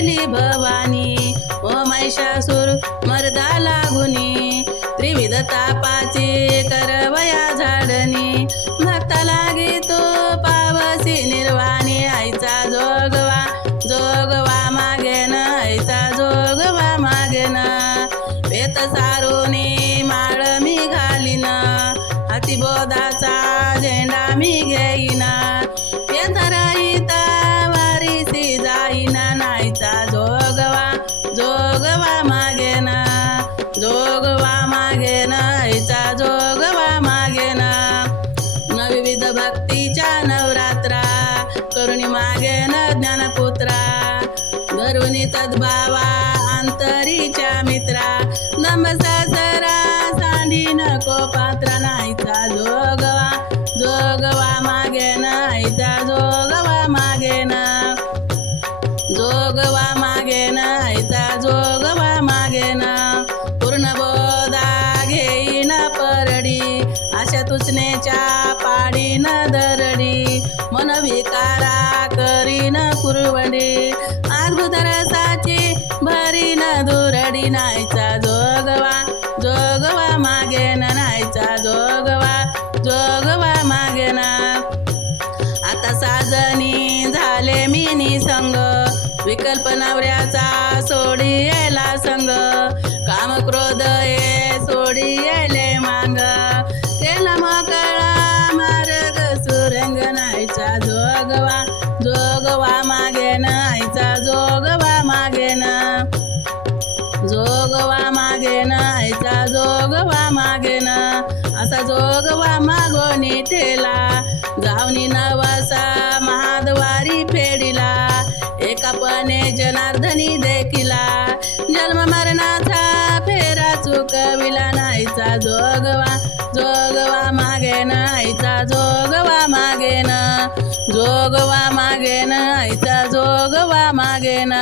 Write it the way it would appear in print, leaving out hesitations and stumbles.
केली भवानी ओ महिषासूर मर्दा लागुनी त्रिविध तापाची करवया झाडणी भक्ता लागे तो पावसी निर्वाणी आईचा जोगवा जोगवा मागेन आईचा जोगवा मागेन पेत सारोनी माळ मी घालीन हाती बोधाचा झेंडा मी घेईन पेत राहिता वारीसी जाईन नाईचा जोगवा जोगवा मागेन जोगवा मागेन आईचा जोगवा मागेन विविध भक्तीच्या नवरात्रा करुणी मागेन ज्ञानपुत्रा धरुणी सद्भावा अंतरीच्या मित्रा दंभ ससरा सांडी नको पात्रा नाहीचा जोगवा जोगवा मागेन आईचा जोगवा मागेन जोगवा मागेन आईचा जोगवा मागेन पूर्ण बोधा घेईन परडी आशा तुचनेच्या पाडीन दरडी मन विकारा करीन कुरवडी अद्भुत रसाची भरीन दुरडी नाहीचा जोगवा जोगवा मागेन नाहीचा जोगवा जोगवा मागेन आता साजनी झाले मी निसंग विकल्प नवऱ्याचा सोडी येला संग काम क्रोध ये सोडी येले मांग केला मोकळा मार्ग सुरंग नाहीचा जोगवा जोगवा मागेन आईचा जोगवा मागेन जोगवा मागेन आईचा जोगवा मागेन असा जोगवा मागोनी ठेला जावनी नवसा महाद्वारी फेडिला एकापणे जनार्दनी देखिला जन्म मरणाचा फेरा चुकविला नाहीचा जोगवा जोगवा मागेन आईचा जोगवा मागेन जोगवा मागेन आईचा जोगवा मागेन